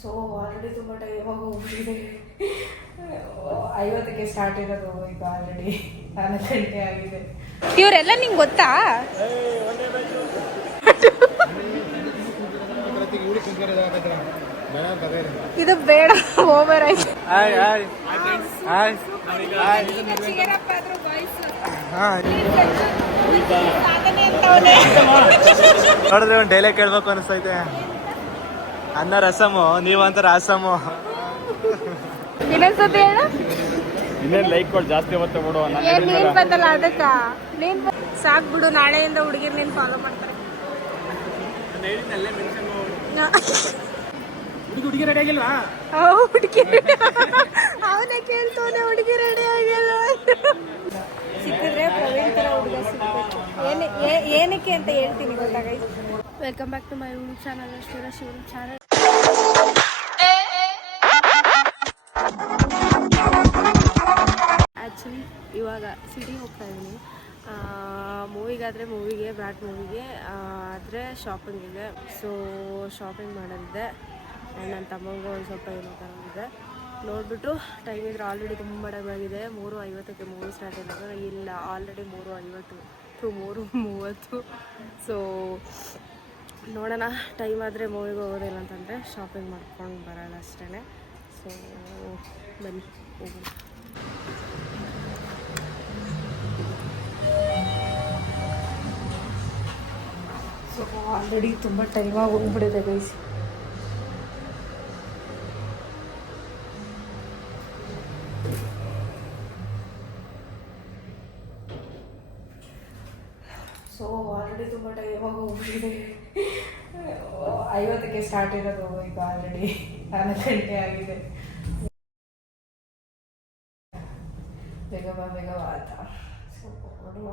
So already ತುಂಬ time ಹೋಗ್ಬಿಟ್ಟಿದೆ. 50ಕ್ಕೆ start ಇರೋದು, ಈಗ ಆಲ್ರೆಡಿ 4 ಗಂಟೆ ಆಗಿದೆ. ಇವರೆಲ್ಲ ನಿಂಗೆ ಗೊತ್ತಾ? ಇದು ಬೇಡ, ಓವರ್ ಆಯ್ತು. ನೋಡಿದ್ರೆ ಒಂದು ಡೈಲಾಗ್ ಕೇಳ್ಬೇಕು ಅನಿಸ್ತೈತೆ. ಅನ್ನ ರಸಮು, ನೀವಂತ ರಾಸಮು. ಇನ್ನೊಂದ್ಸತಿ ಹೇಳು. ಇನ್ನೇನು ಲೈಕ್ ಕೊಟ್ಟು ಜಾಸ್ತಿ ಹೊತ್ತು ಬಿಡು. ನೀನ್ ಬಂದಲ್ಲ ಅದಕ್ಕ ನೀನ್ ಸಾಕ್ ಬಿಡು. ನಾಳೆಯಿಂದ ಹುಡುಗಿರ್ ನೀನ್ ಫಾಲೋ ಮಾಡ್ತಾರೆ. ಹುಡುಗಿ ರೆಡಿ ಆಗಿಲ್ವಾ? ಹುಡುಗಿ ಅವನೇ ಕೇಳ್ತವನೆ, ಹುಡುಗಿ ರೆಡಿ ಆಗಿಲ್ಲ. ಸಿಕ್ಕಿದ್ರೆ ಪ್ರವೀಣ್ ತರ ಹುಡುಗ ಸಿಗ್ಬೇಕು. ಏನಕ್ಕೆ ಅಂತ ಹೇಳ್ತೀನಿ ಗೊತ್ತಾಗ. Welcome back to my YouTube channel, ಶಿವರ ಚಾನಲ್. ಆ್ಯಕ್ಚುಲಿ ಇವಾಗ ಸಿಟಿ ಹೋಗ್ತಾ ಇದ್ದೀನಿ. ಮೂವಿಗಾದರೆ ಮೂವಿಗೆ, ಬ್ಯಾಟ್ ಮೂವಿಗೆ ಆದರೆ ಶಾಪಿಂಗಿಗೆ. ಸೊ ಶಾಪಿಂಗ್ ಮಾಡೋದಿದೆ. ನನ್ನ ತಮ್ಮಂಗೂ ಒಂದು ಸ್ವಲ್ಪ ಏನೋ ತಗೊಂಡಿದ್ದೆ. ನೋಡಿಬಿಟ್ಟು ಟೈಮ್ ಇದ್ರೆ ಆಲ್ರೆಡಿ ತುಂಬ ಟೈಮ್ ಆಗಿದೆ. 3:50ಕ್ಕೆ ಮೂವಿ ಸ್ಟಾರ್ಟ್ ಆದಾಗ ಇಲ್ಲ, ಆಲ್ರೆಡಿ 3:50 ಟು 3:30. ಸೊ ನೋಡೋಣ, ಟೈಮ್ ಆದರೆ ಮೂವಿಗೆ ಹೋಗೋದಿಲ್ಲ ಅಂತಂದರೆ ಶಾಪಿಂಗ್ ಮಾಡ್ಕೊಂಡು ಬರೋದು ಅಷ್ಟೇ. ಸೊ ಬನ್ನಿ ಹೋಗೋಣ. ಸೊ ಆಲ್ರೆಡಿ ತುಂಬ ಟೈಮಾಗಿ ಹೋಗ್ಬಿಟ್ಟಿದೆ ಗೈಸ್. ಸೊ ಆಲ್ರೆಡಿ ತುಂಬ ಟೈಮಾಗಿ ಹೋಗ್ಬಿಟ್ಟಿದೆ. 50ಕ್ಕೆ ಸ್ಟಾರ್ಟ್ ಇರೋದು, ಈಗ ಆಲ್ರೆಡಿ 4 ಗಂಟೆ ಆಗಿದೆ. ಬೇಗ ಬಾ ಅಂತ ಸ್ವಲ್ಪ ಕೊಡುವ.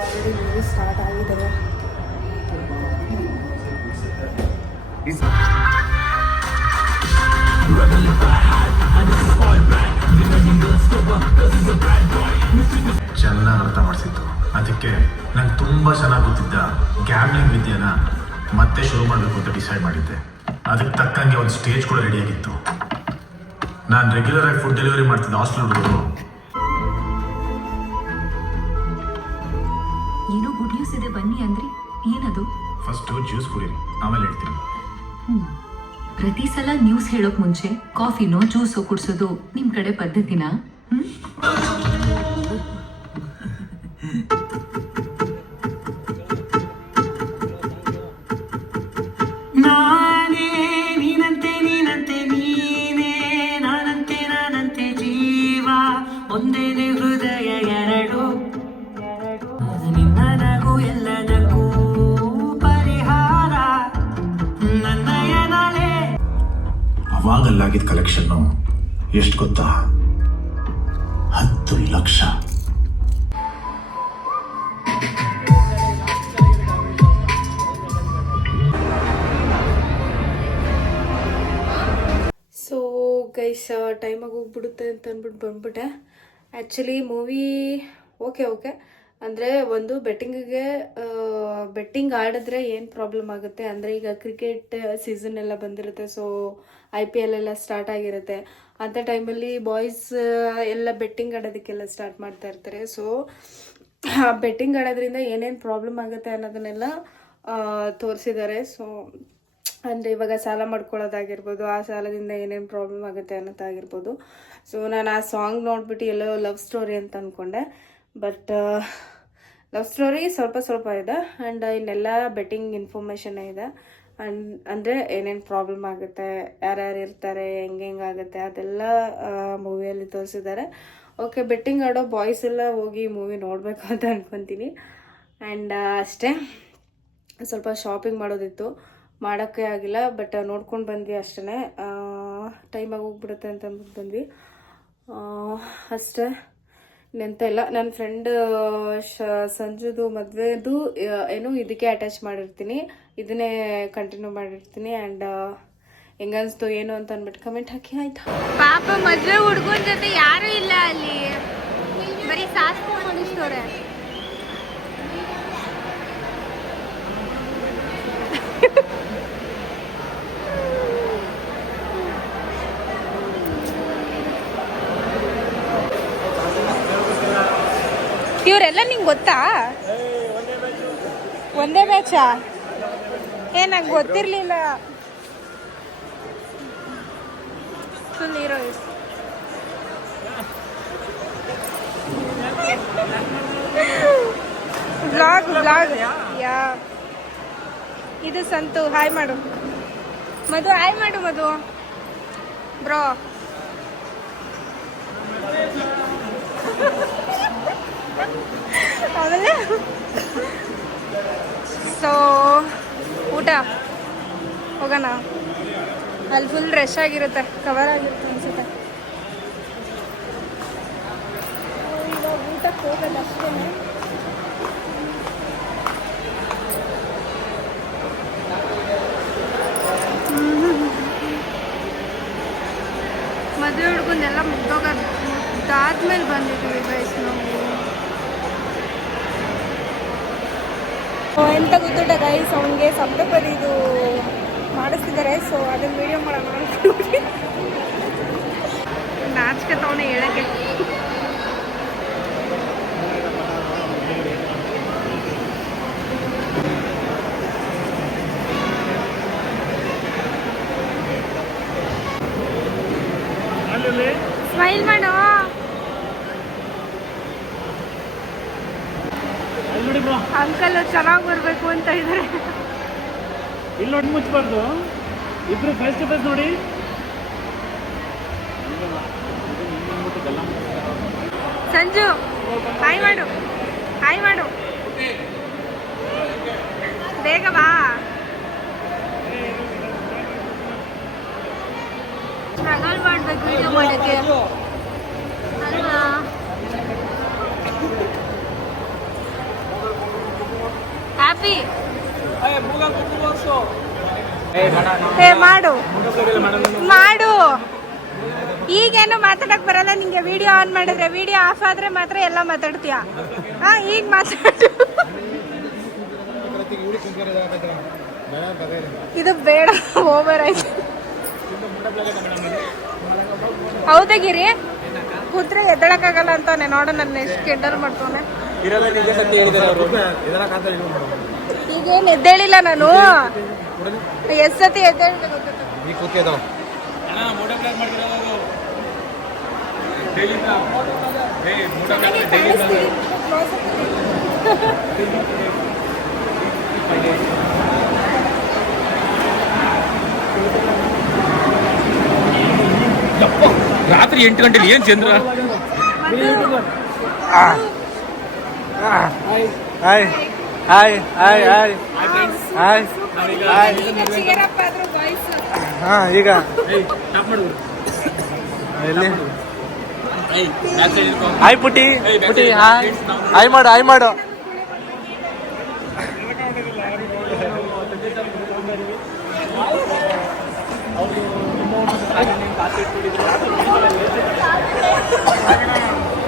ಆಲ್ರೆಡಿ ಮೂವಿ ಸ್ಟಾರ್ಟ್ ಆಗಿದ್ದಾವೆ. ಚೆನ್ನಾಗಿ ಅರ್ಥ ಮಾಡಿಸಿತ್ತು. ಅದಕ್ಕೆ ನಂಗೆ ತುಂಬ ಚೆನ್ನಾಗಿ ಗೊತ್ತಿದ್ದ ಗ್ಯಾಮ್ಲಿಂಗ್ ವಿದ್ಯೆನ ಮತ್ತೆ ಶುರು ಮಾಡಬೇಕು ಅಂತ ಡಿಸೈಡ್ ಮಾಡಿದ್ದೆ. ಅದಕ್ಕೆ ತಕ್ಕಂಗೆ ಒಂದು ಸ್ಟೇಜ್ ಕೂಡ ರೆಡಿಯಾಗಿತ್ತು. ನಾನು ರೆಗ್ಯುಲರ್ ಆಗಿ ಫುಡ್ ಡೆಲಿವರಿ ಮಾಡ್ತಿದ್ದೆ ಹಾಸ್ಟೆಲ್ ಹುಡುಗರು. ಏನೋ ಗುಡ್ ನ್ಯೂಸ್ ಇದೆ ಬನ್ನಿ ಅಂದ್ರೆ ಏನದು? ಫಸ್ಟು ಜ್ಯೂಸ್ ಕುಡೀರಿ, ಆಮೇಲೆ ಹೇಳ್ತೀನಿ. ಪ್ರತಿ ಸಲ ನ್ಯೂಸ್ ಹೇಳೋಕ್ ಮುಂಚೆ ಕಾಫಿನೋ ಜ್ಯೂಸೋ ಕುಡ್ಸೋದು ನಿಮ್ ಕಡೆ ಪದ್ಧತಿನಾ? ನಾನೇ ನೀನಂತೆ ನೀನಂತೆ ನೀನೇ, ನಾನಂತೆ ನಾನಂತೆ ಜೀವ ಒಂದೇನೆ ಹೃದಯ ಎರಡು. ನಿನ್ನ ನಗು ಎಲ್ಲದಕ್ಕೂ ಪರಿಹಾರ ನನ್ನಯ ನಾಳೆ. ಅವಾಗಲ್ಲಾಗಿದ್ದ ಕಲೆಕ್ಷನ್ನು ಎಷ್ಟು ಗೊತ್ತಾ? 10 ಲಕ್ಷ. ಸೊ ಗೈಸ್, ಟೈಮಾಗಿ ಹೋಗ್ಬಿಡುತ್ತೆ ಅಂತ ಅಂದ್ಬಿಟ್ಟು ಬಂದ್ಬಿಟ್ಟೆ. ಆ್ಯಕ್ಚುಲಿ ಮೂವಿ ಓಕೆ ಅಂದರೆ ಒಂದು ಬೆಟ್ಟಿಂಗ್ ಆಡಿದ್ರೆ ಏನು ಪ್ರಾಬ್ಲಮ್ ಆಗುತ್ತೆ ಅಂದರೆ, ಈಗ ಕ್ರಿಕೆಟ್ ಸೀಸನ್ ಎಲ್ಲ ಬಂದಿರುತ್ತೆ. ಸೊ IPL ಎಲ್ಲ ಸ್ಟಾರ್ಟ್ ಆಗಿರುತ್ತೆ. ಅಂಥ ಟೈಮಲ್ಲಿ ಬಾಯ್ಸ್ ಎಲ್ಲ ಬೆಟ್ಟಿಂಗ್ ಆಡೋದಕ್ಕೆಲ್ಲ ಸ್ಟಾರ್ಟ್ ಮಾಡ್ತಾ ಇರ್ತಾರೆ. ಸೊ ಬೆಟ್ಟಿಂಗ್ ಆಡೋದ್ರಿಂದ ಏನೇನು ಪ್ರಾಬ್ಲಮ್ ಆಗುತ್ತೆ ಅನ್ನೋದನ್ನೆಲ್ಲ ತೋರಿಸಿದ್ದಾರೆ. ಸೊ ಅಂದರೆ ಇವಾಗ ಸಾಲ ಮಾಡ್ಕೊಳ್ಳೋದಾಗಿರ್ಬೋದು, ಆ ಸಾಲದಿಂದ ಏನೇನು ಪ್ರಾಬ್ಲಮ್ ಆಗುತ್ತೆ ಅನ್ನೋದಾಗಿರ್ಬೋದು. ಸೊ ನಾನು ಆ ಸಾಂಗ್ ನೋಡ್ಬಿಟ್ಟು ಎಲ್ಲೋ ಲವ್ ಸ್ಟೋರಿ ಅಂತ ಅಂದ್ಕೊಂಡೆ. ಬಟ್ ಲವ್ ಸ್ಟೋರಿ ಸ್ವಲ್ಪ ಇದೆ. ಆ್ಯಂಡ್ ಇನ್ನೆಲ್ಲ ಬೆಟ್ಟಿಂಗ್ ಇನ್ಫಾರ್ಮೇಷನ್ನೇ ಇದೆ. ಅಂದರೆ ಏನೇನು ಪ್ರಾಬ್ಲಮ್ ಆಗುತ್ತೆ, ಯಾರ್ಯಾರು ಇರ್ತಾರೆ, ಹೆಂಗಾಗುತ್ತೆ ಅದೆಲ್ಲ ಮೂವಿಯಲ್ಲಿ ತೋರಿಸಿದ್ದಾರೆ. ಓಕೆ, ಬೆಟ್ಟಿಂಗ್ ಆಡೋ ಬಾಯ್ಸ್ ಎಲ್ಲ ಹೋಗಿ ಮೂವಿ ನೋಡಬೇಕು ಅಂತ ಅಂದ್ಕೊತೀನಿ. ಆ್ಯಂಡ್ ಅಷ್ಟೇ, ಸ್ವಲ್ಪ ಶಾಪಿಂಗ್ ಮಾಡೋದಿತ್ತು, ಮಾಡೋಕ್ಕೆ ಆಗಿಲ್ಲ. ಬಟ್ ನೋಡ್ಕೊಂಡು ಬಂದ್ವಿ ಅಷ್ಟೇ. ಟೈಮಾಗಿ ಹೋಗ್ಬಿಡುತ್ತೆ ಅಂತ ಅಂದ್ಬಿಟ್ಟು ಬಂದ್ವಿ ಅಷ್ಟೇ. ನೆಂತ ಇಲ್ಲ. ನನ್ನ ಫ್ರೆಂಡ್ ಸಂಜುದು ಮದುವೆದು ಏನು ಇದಕ್ಕೆ ಅಟ್ಯಾಚ್ ಮಾಡಿರ್ತೀನಿ, ಇದನ್ನೇ ಕಂಟಿನ್ಯೂ ಮಾಡಿರ್ತೀನಿ. ಆ್ಯಂಡ್ ಹೆಂಗನ್ಸ್ತು ಏನು ಅಂತ ಅಂದ್ಬಿಟ್ಟು ಕಮೆಂಟ್ ಹಾಕಿ ಆಯ್ತಾ. ಪಾಪ ಮದ್ವೆ ಹುಡ್ಗನ ಜೊತೆ ಯಾರು ಇಲ್ಲ ಅಲ್ಲಿ, ಬರೀ ಶಾಸ್ತ್ರ ಮಾಡಿಸ್ತವ್ರೆ. ಇವರೆಲ್ಲ ನಿಂಗೆ ಗೊತ್ತಾ? ಒಂದೇ ಬ್ಯಾಚಾ? ನಂಗೆ ಗೊತ್ತಿರ್ಲಿಲ್ಲ. ಫುಲ್ ಹೀರೋ ಬ್ಲಾಗ್ ಯಾ. ಇದು ಸಂತು. ಹಾಯ್ ಮಾಡು ಮಧು, ಹಾಯ್ ಮಾಡು ಮಧು ಬ್ರೋ. ಆಮೇಲೆ ಸೊ ಊಟ ಹೋಗೋಣ. ಅಲ್ಲಿ ಫುಲ್ ರಶ್ ಆಗಿರುತ್ತೆ, ಕವರ್ ಆಗಿರುತ್ತೆ ಅನ್ಸುತ್ತೆ. ಇವಾಗ ಊಟಕ್ಕೆ ಹೋಗೋದು ಅಷ್ಟೇ. ಮದುವೆ ಹುಡ್ಗಂದೆಲ್ಲ ಮುಗ್ದೋಗದಾದ್ಮೇಲೆ ಬಂದಿದ್ದೀವಿ ಗೈಸ್ ನಾವು. ಎಂತ ಗೊತ್ತುಂಟ ಗೈಸ್, ಅವನಿಗೆ ಸಪ್ತಪದಿ ಇದು ಮಾಡಿಸ್ತಿದ್ದಾರೆ. ಸೊ ಅದನ್ನ ವಿಡಿಯೋ ಮಾಡೋಣ ಅನ್ಕೊಂಡ್ಬಿಟ್ಟು ನಾಚಿಕೆ ತವನೇ ಹೇಳಕ್ಕೆ. ಸ್ಮೈಲ್ ಮಾಡು. ಅಂಕಲ್ ಚೆನ್ನಾಗಿ ಬರ್ಬೇಕು ಅಂತ ಇದ್ದಾರೆ. ಇಲ್ಲಿ ನೋಡಿ ಮುಚ್ಚಬಾರ್ದು, ಇಬ್ರು ಫೇಸ್ ಟು ಫೇಸ್ ನೋಡಿ. ಸಂಜು ಹಾಯ್ ಮಾಡು, ಹಾಯ್ ಮಾಡು, ಬೇಗ ಬಾ. ಸ್ಟ್ರಗಲ್ ಮಾಡ್ಬೇಕು ವಿಡಿಯೋ ಮಾಡೋಕ್ಕೆ ಅಲ್ವಾ? ಹ್ಯಾಪಿ ಮಾಡು ಮಾಡು. ಈಗೇನು ಮಾತಾಡಕ್ ಬರಲ್ಲ ನಿಂಗೆ. ವಿಡಿಯೋ ಆನ್ ಮಾಡಿದ್ರೆ, ವಿಡಿಯೋ ಆಫ್ ಆದ್ರೆ ಮಾತ್ರ ಎಲ್ಲ ಮಾತಾಡ್ತೀಯ. ಈಗ ಮಾತಾಡು. ಇದು ಬೇಡ, ಓವರ್ ಆಯ್ತು. ಹೌದಾಗಿರಿ ಕೂತ್ರೆ ಎದ್ದಳಕ್ಕಾಗಲ್ಲ ಅಂತಾನೆ. ನೋಡ ನನ್ನ ಎಷ್ಟು ಕೆಂಡಲ್ ಮಾಡ್ತಾನೆ. ಈಗೇನು ಎದ್ದೇಳಿಲ್ಲ ನಾನು, ಎಷ್ಟ್ ಸತಿ ಎದ್ದೇಳಿಲ್ಲ ಗೊತ್ತಿತ್ತು. ರಾತ್ರಿ 8 ಗಂಟೆಲಿ ಏನ್ Chandra? Hi hi hi hi hi hi. ಹಾ ಈಗ ಎಲ್ಲಿ ಹಾಯ್ ಪುಟಿ, ಪುಟಿ ಹಾಯ್, ಹಾಯ್ ಮಾಡು, ಹಾಯ್ ಮಾಡು.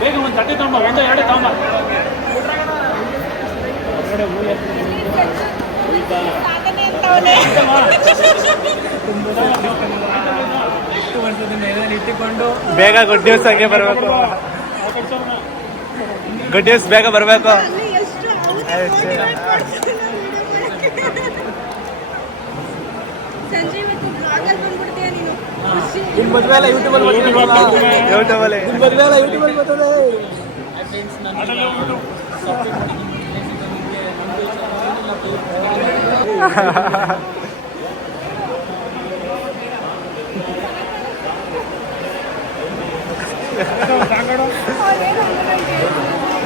ಬೇಗ ಒಂದು ತಟ್ಟೆ ತಗೊಂಬ, ಒಂದು ಎರಡು ತಗೊಂಬ. ಬೇಗ ಗುಡ್ ನ್ಯೂಸ್ ಹಂಗೆ ಬರಬೇಕು. ಗುಡ್ ನ್ಯೂಸ್ ಬೇಗ ಬರಬೇಕು.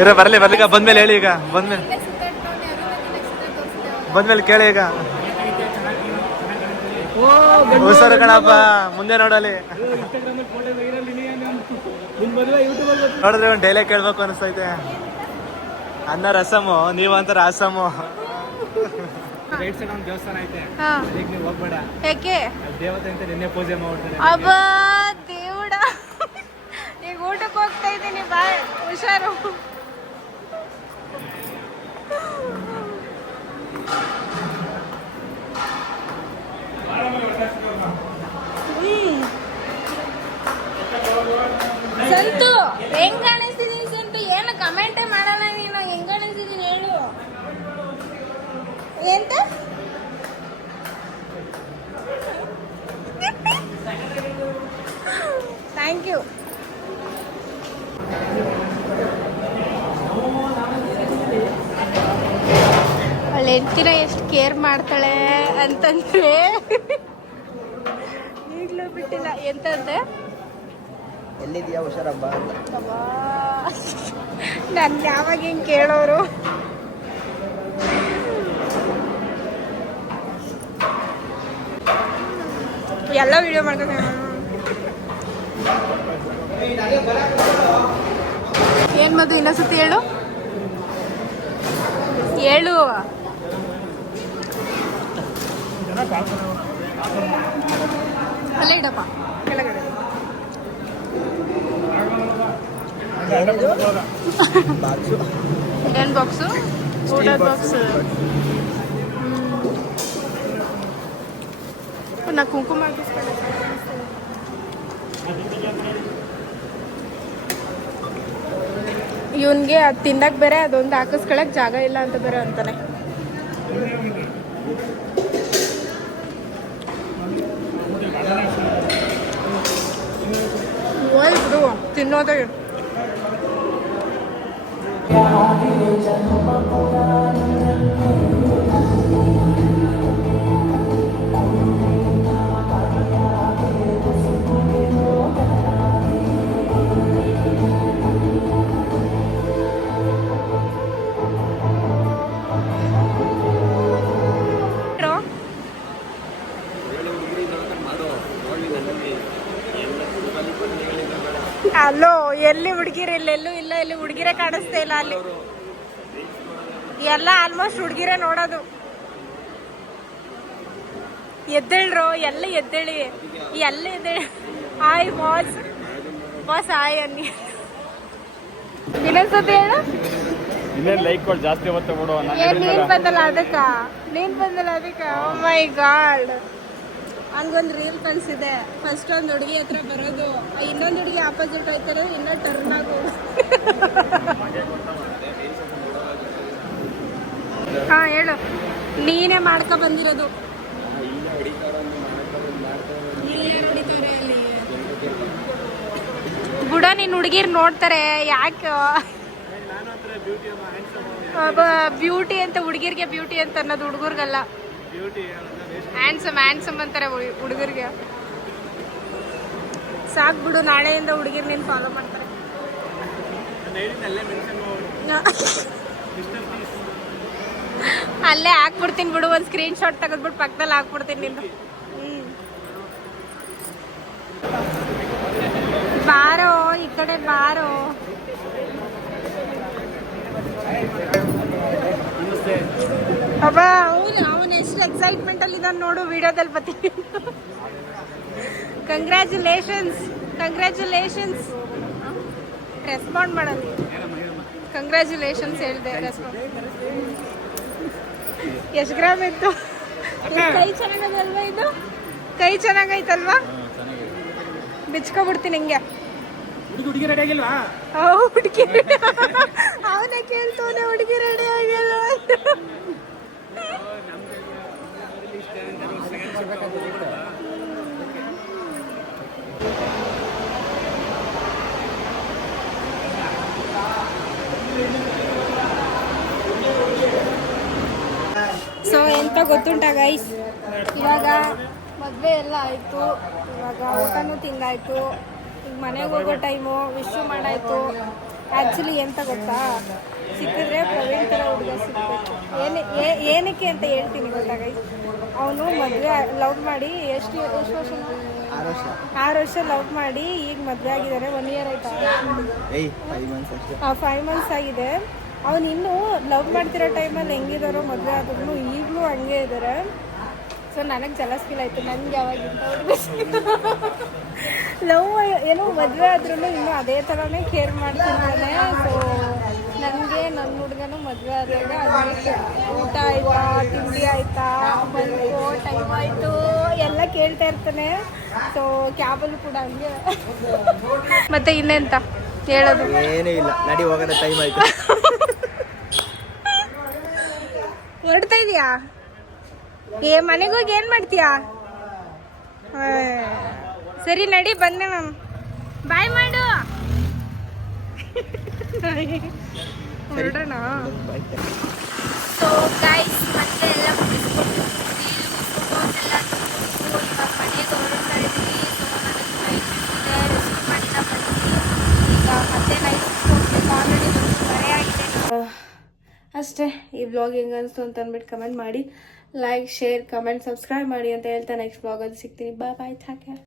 ಇರ ಬರ್ಲಿ ಬರ್ಲಿಕ್ಕ ಬಂದ್ಮೇಲೆ ಹೇಳಿ. ಈಗ ಬಂದ್ಮೇಲೆ ಕೇಳಿ. ಈಗ ಹುಷಾರು ಕಣಪ್ಪ, ಮುಂದೆ ನೋಡಲಿ. ನೋಡಿದ್ರೆ ಒಂದು ಡೈಲಾಗ್ ಕೇಳ್ಬೇಕು ಅನಿಸ್ತೈತೆ. ಅನ್ನ ರಸಮು, ನೀವಂತ ರಾಸಮು. ರೈಟ್ ಸೈಡ್ ಒಂದು ದೇವಸ್ಥಾನ ಐತೆ, ಹಾ ಅದಕ್ಕೆ ನೀವು ಹೋಗ್ಬೇಡ. ಯಾಕೆ? ಅಲ್ಲಿ ದೇವತೆ ಅಂತ ನಿನ್ನೆ ಪೂಜೆ ಮಾಡ್ತಾರೆ. ಅಬ್ಬಾ ದೇವ್ಡ, ಈಗ ಊಟಕ್ಕೆ ಹೋಗ್ತಾ ಇದ್ದೀನಿ, ಬಾಯ್, ಹುಷಾರು. ಸಂತು ಹೆಂಗ್ ಕಾಣಿಸ್ತಿದೀನಿ ಸಂತು? ಏನು ಕಮೆಂಟೇ ಮಾಡಲ್ಲ ನೀನು, ಹೆಂಗ್ ಕಾಣಿಸ್ತಿದೀನಿ ಹೇಳು. ಎಂತ ಥ್ಯಾಂಕ್ ಯು. ಅವಳು ಹೆಂಡ್ತಿನ ಎಷ್ಟು ಕೇರ್ ಮಾಡ್ತಾಳೆ ಅಂತಂದ್ರೆ ಈಗಲೂ ಬಿಟ್ಟಿಲ್ಲ. ಎಂತಂದ್ರೆ ಎಲ್ಲಿದೆಯಾ ಹುಷಾರಬ್ಬ ಅಂತ. ನನ್ ಯಾವಾಗ ಹಿಂಗ್ ಕೇಳೋರು. ಎಲ್ಲ ವಿಡಿಯೋ ಮಾಡ್ಕೊಂಡು ಏನ್ ಮದು ಇನ್ನೊಂದ್ಸತಿ ಹೇಳು ಹೇಳು. ಅಲ್ಲೇ ಇಡಪ್ಪ ಕೆಳಗಡೆ. ಏನ್ ಬಾಕ್ಸು? ಊಟದ ಬಾಕ್ಸ್. ನಾ ಕುಂಕುಮ ಹಾಕಿಸ್ಕೊಂಡೆ. ಇವನ್ಗೆ ಅದು ತಿನ್ನಕ್ ಬೇರೆ ಅದೊಂದು ಹಾಕಿಸ್ಕೊಳಕ್ ಜಾಗ ಇಲ್ಲ ಅಂತ ಬೇರೆ ಅಂತಾನೆ. ಬಿಡು ತಿನ್ನೋದೇ. ಅಲ್ಲೋ ಎಲ್ಲಿ ಹುಡುಗಿರ ಎಲ್ಲೆಲ್ಲೂ ಇಲ್ಲ, ಇಲ್ಲಿ ಹುಡುಗಿರೇ ಕಾಣಿಸ್ತಾ ಇಲ್ಲ. ಅಲ್ಲಿ ಎಲ್ಲ ಆಲ್ಮೋಸ್ಟ್ ಹುಡುಗಿರೇ ನೋಡೋದು. ಎದ್ದೇಳ್ರು, ಎಲ್ಲ ಎದ್ದೇಳಿ, ಎಲ್ಲ ಎದ್ದೇಳಿ. ಹಾಯ್ ಬಾಸ್, ಬಾಸ್ ಹಾಯ್ ಅನ್ನಿ. ಇನ್ನೊಂದ್ಸತಿ ಹೇಳು. ಇನ್ನೇನು ಲೈಕ್ ಕೊಟ್ಟು ಜಾಸ್ತಿ ಹೊತ್ತು ಬಿಡು. ನೀನ್ ಬಂದಲ್ಲ ಅದಕ್ಕ, ನೀನ್ ಬಂದಲ್ಲ ಅದಕ್ಕ. ಓ ಮೈ ಗಾಡ್. ಹಂಗೊಂದು ರೀಲ್ ಕಳ್ಸಿದೆ. ಫಸ್ಟ್ ಒಂದು ಹುಡುಗಿ ಹತ್ರ ಬರೋದು, ಇನ್ನೊಂದು ಹುಡುಗಿ ಆಪೋಸಿಟ್ ಹೋಯ್ತಾರೆ, ಇನ್ನೂ ಟರ್ನ್ ಆಗೋ. ಹಾ ಹೇಳು. ನೀನೇ ಮಾಡ್ಕೊ ಬಂದಿರೋದು. ಬುಡ ನೀನ್ ಹುಡುಗಿರ್ ನೋಡ್ತಾರೆ ಯಾಕೆ? ಬ್ಯೂಟಿ ಅಂತ ಹುಡುಗಿರ್ಗೆ ಬ್ಯೂಟಿ ಅಂತ ಅನ್ನೋದು, ಹುಡುಗರ್ಗಲ್ಲ. ಹ್ಯಾಂಡ್ಸಮ್ ಹ್ಯಾಂಡ್ಸಮ್ ಅಂತಾರೆ ಹುಡುಗರಿಗೆ. ಸಾಕ್ ಬಿಡು, ನಾಳೆಯಿಂದ ಹುಡುಗಿರ್ ನೀನ್ ಫಾಲೋ ಮಾಡ್ತಾರೆ. ಅಲ್ಲೇ ಹಾಕ್ಬಿಡ್ತೀನಿ ಬಿಡು, ಒಂದು ಸ್ಕ್ರೀನ್ ಶಾಟ್ ತೆಗೆದ್ಬಿಟ್ಟು ಪಕ್ಕದಲ್ಲಿ ಹಾಕ್ಬಿಡ್ತೀನಿ ನಿಂದು. ಬಾರೋ ಈ ಕಡೆ ಬಾರೋ. ಅಬ್ಬಾ ಹೌದು, ಅವನು ಎಷ್ಟು ಎಕ್ಸೈಟ್ಮೆಂಟ್ ಅಲ್ಲಿ ಇದ್ದಾನೆ ನೋಡು, ವಿಡಿಯೋದಲ್ಲಿ ಬರ್ತೀನಿ. Congratulations, congratulations. ರೆಸ್ಪಾಂಡ್ ಮಾಡೋದು. ಕಂಗ್ರ್ಯಾಚುಲೇಷನ್ಸ್ ಹೇಳಿದೆ, ರೆಸ್ಪಾಂಡ್. ಎಷ್ಟು ಗ್ರಾಮ್ ಇತ್ತು? ಕೈ ಚೆನ್ನಾಗಲ್ವಾ ಇದು? ಕೈ ಚೆನ್ನಾಗೈತಲ್ವಾ? ಬಿಚ್ಕೊಬಿಡ್ತೀನಿ ಹಿಂಗೆ. ಹುಡುಗಿ ರೆಡಿ ಆಗಿಲ್ವಾ? ಹುಡುಗಿ ಅವನೇ ಕೇಳ್ತವನೆ, ಹುಡುಗಿ ರೆಡಿ ಆಗಿಲ್ಲ. ಸೊ ಎಂತ ಗೊತ್ತುಂಟ ಗೈಸ್, ಇವಾಗ ಮದುವೆ ಎಲ್ಲ ಆಯಿತು, ಇವಾಗ ಊಟನೂ ತಿಂದಾಯ್ತು, ಈಗ ಮನೆಗೆ ಹೋಗೋ ಟೈಮು, ವಿಶು ಮಾಡಾಯ್ತು. ಆ್ಯಕ್ಚುಲಿ ಎಂತ ಗೊತ್ತಾ, ಸಿಕ್ಕಿದ್ರೆ ಪ್ರವೀಣ್ ಥರ ಹುಡುಗ ಸಿಗಬೇಕು. ಏನಕ್ಕೆ ಅಂತ ಹೇಳ್ತೀನಿ ಗೊತ್ತಾ ಗೈಸ್. ಅವನು ಮದುವೆ ಲವ್ ಮಾಡಿ ಎಷ್ಟು ವರ್ಷ? 6 ವರ್ಷ ಲವ್ ಮಾಡಿ ಈಗ ಮದುವೆ ಆಗಿದ್ದಾರೆ. 1 ಇಯರ್ ಆಯ್ತಾ? 5 ಮಂತ್ಸ್ ಆಗಿದೆ. ಅವ್ನು ಇನ್ನೂ ಲವ್ ಮಾಡ್ತಿರೋ ಟೈಮಲ್ಲಿ ಹೆಂಗಿದಾರೋ ಮದುವೆ ಆದ್ರೂ ಈಗಲೂ ಹಂಗೆ ಇದ್ದಾರೆ. ಸೊ ನನಗೆ ಜಲಸ್ ಫೀಲ್ ಆಯಿತು, ನನಗೆ ಯಾವಾಗಿಂತ ಲವ್ ಏನೋ ಮದುವೆ ಆದ್ರೂ ಇನ್ನೂ ಅದೇ ಥರನೇ ಕೇರ್ ಮಾಡ್ತಿರ್ತಾನೆ. ಸೊ ನನಗೆ ನನ್ನ ಹುಡುಗನೂ ಮದುವೆ ಆದಾಗ ಅದಕ್ಕೆ ಊಟ ಆಯಿತಾ, ತಿಂಡಿ ಆಯಿತಾ, ಮಲ್ಕೋ ಟೈಮ್ ಆಯಿತು ಎಲ್ಲ ಕೇಳ್ತಾ ಇರ್ತಾನೆ. ಸೊ ಕ್ಯಾಬಲ್ಲೂ ಕೂಡ ಹಂಗೆ. ಮತ್ತೆ ಇನ್ನೆಂತ ಹೇಳೋದು? ಏನೂ ಇಲ್ಲ, ನಡಿ ಹೋಗೋಣ, ಟೈಮ್ ಆಯ್ತು. ಹೊರಡ್ತಾ ಇದೀಯಾ? ಮನೆಗೆ ಹೋಗಿ ಏನು ಮಾಡ್ತೀಯಾ? ಸರಿ ನಡಿ, ಬಂದೆ ನಾನು. ಬಾಯ್ ಮಾಡು. ಹೊರಡೋಣ. ಸೊ ಗೈಸ್, ಮತ್ತೆ ಎಲ್ಲ ಮುಗಿಸ್ಕೊಂಡು ಮನೆಗೆ ಹೊರಡ್ತಾ ಇದ್ವಿ. ಸೊ ನನಗೆ ರೆಸ್ಟ್ ಮಾಡಿದ ಬಂದು ಈಗ ಮತ್ತೆ ನೈಟ್ ಹೋಗ್ಬೇಕು. ಆಲ್ರೆಡಿ ಬರೆ ಆಗಿದೆ. ಅಷ್ಟೇ. ಈ ವ್ಲಾಗ್ ಹೆಂಗೆ ಅನಿಸ್ತು ಅಂತ ಅಂದ್ಬಿಟ್ಟು ಕಮೆಂಟ್ ಮಾಡಿ, ಲೈಕ್, ಶೇರ್, ಕಮೆಂಟ್, ಸಬ್ಸ್ಕ್ರೈಬ್ ಮಾಡಿ ಅಂತ ಹೇಳ್ತಾ ನೆಕ್ಸ್ಟ್ ವ್ಲಾಗಲ್ಲಿ ಸಿಗ್ತೀನಿ. ಬಾಯ್ ಬಾಯ್, ಟೇಕ್ ಕೇರ್.